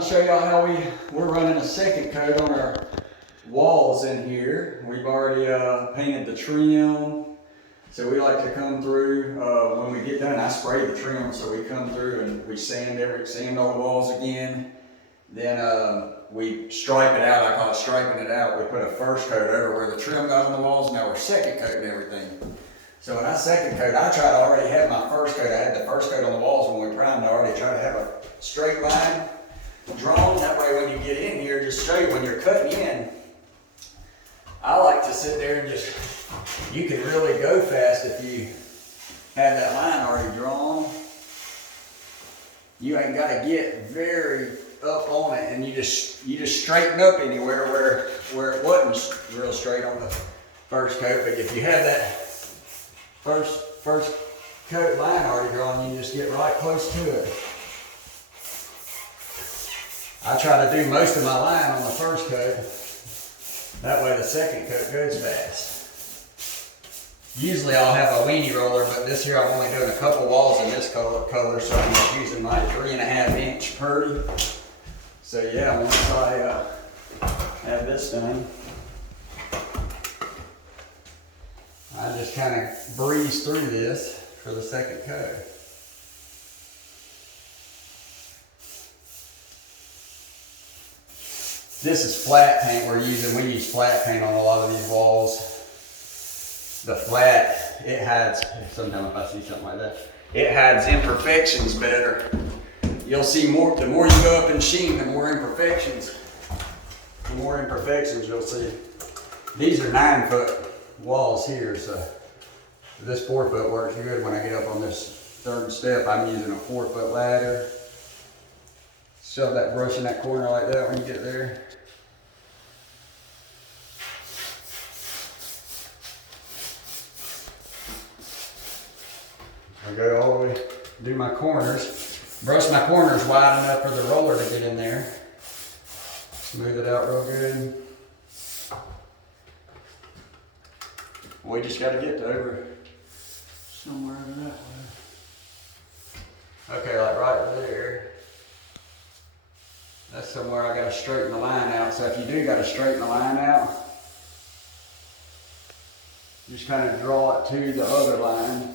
to show y'all how we're running a second coat on our walls in here. We've already painted the trim. So we like to come through, when we get done, I spray the trim, so we come through and we sand all the walls again. Then we stripe it out. I call it striping it out. We put a first coat over where the trim got on the walls. Now we're second coating everything. So when I second coat, I try to already have my first coat. I had the first coat on the walls when we primed. I already try to have a straight line drawn. That way when you get in here, just straight, when you're cutting in, I like to sit there and just, you can really go fast if you have that line already drawn. You ain't got to get very up on it, and you just straighten up anywhere where it wasn't real straight on the first coat. But if you have that first coat line already drawn, you just get right close to it. I try to do most of my line on the first coat. That way the second coat goes fast. Usually I'll have a weenie roller, but this year I'm only doing a couple walls in this color, so I'm just using my 3.5 inch purdy. So yeah, once I have this done, I just kind of breeze through this for the second coat. This is flat paint we're using. We use flat paint on a lot of these walls. The flat, it hides, sometimes if I see something like that, it hides imperfections better. You'll see more, the more you go up in sheen, the more imperfections you'll see. These are 9-foot walls here, so this 4-foot works good. When I get up on this third step, I'm using a 4-foot ladder. Shove that brush in that corner like that when you get there. I go all the way, do my corners. Brush my corners wide enough for the roller to get in there. Smooth it out real good. We just got to get to over somewhere over that way. Okay, like right there. That's somewhere I got to straighten the line out. So if you do got to straighten the line out, just kind of draw it to the other line.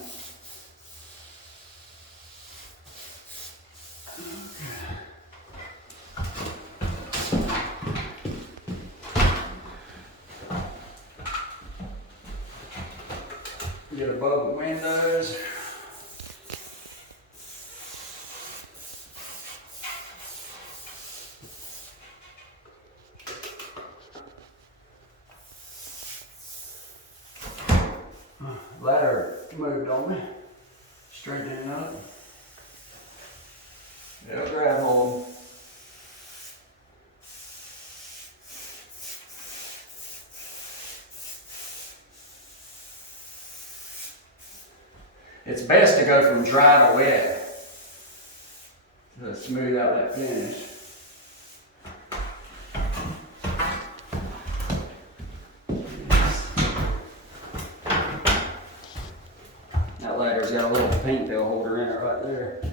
Get above the windows. Ladder moved on me. Straighten it up. It'll grab hold. It's best to go from dry to wet to smooth out that finish. That ladder's got a little paint tail holder in it right there.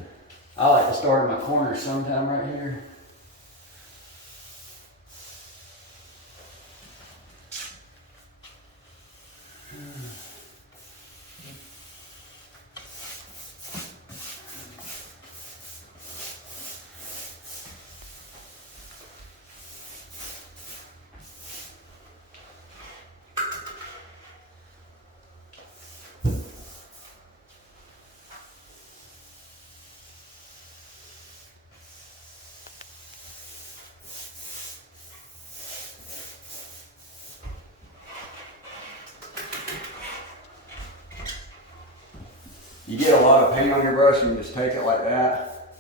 I like to start in my corner sometime right here. You get a lot of paint on your brush, you can just take it like that.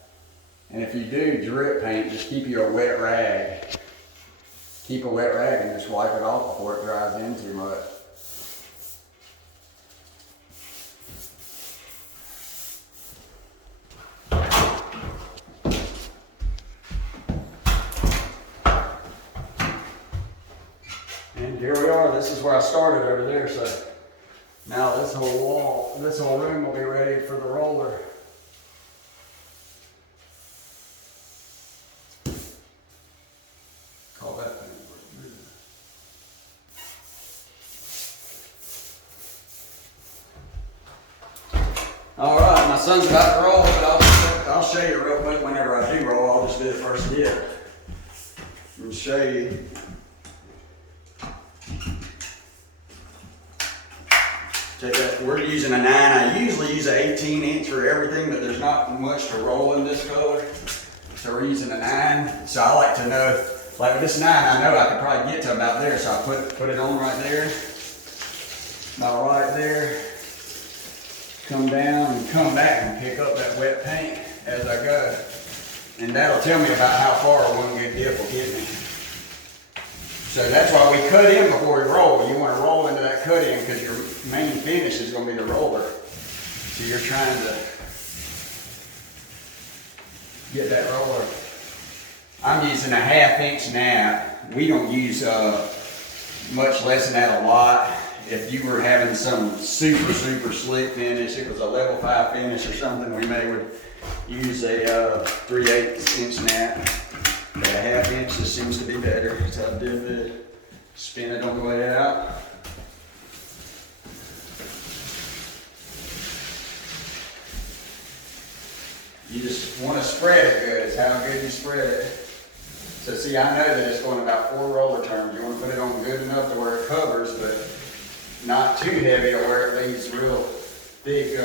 And if you do drip paint, just keep your wet rag. Keep a wet rag and just wipe it off before it dries in too much. And here we are, this is where I started over there, so now this whole wall, this whole room will be ready for the roller. son's about to roll, but I'll show you real quick whenever I do roll. I'll just do the first dip and show you. Take that, we're using a 9. I usually use an 18-inch for everything, but there's not much to roll in this color. So we're using a 9. So I like to know, like with this 9, I know I could probably get to about there. So I put it on right there. About right there. Come down and come back and pick up that wet paint as I go. And that'll tell me about how far one good dip will get me. So that's why we cut in before we roll. You want to roll into that cut in because your main finish is going to be the roller. So you're trying to get that roller. I'm using a 1/2 inch nap. We don't use much less than that a lot. If you were having some super slick finish, it was a level 5 finish or something, we may would use a 3/8 inch nap. But a 1/2 inch just seems to be better. So I did the spin it on the way out. You just want to spread it good. It's how good you spread it. So see, I know that it's going about 4 roller turns. You want to put it on good enough to where it covers, but not too heavy to where it leaves real big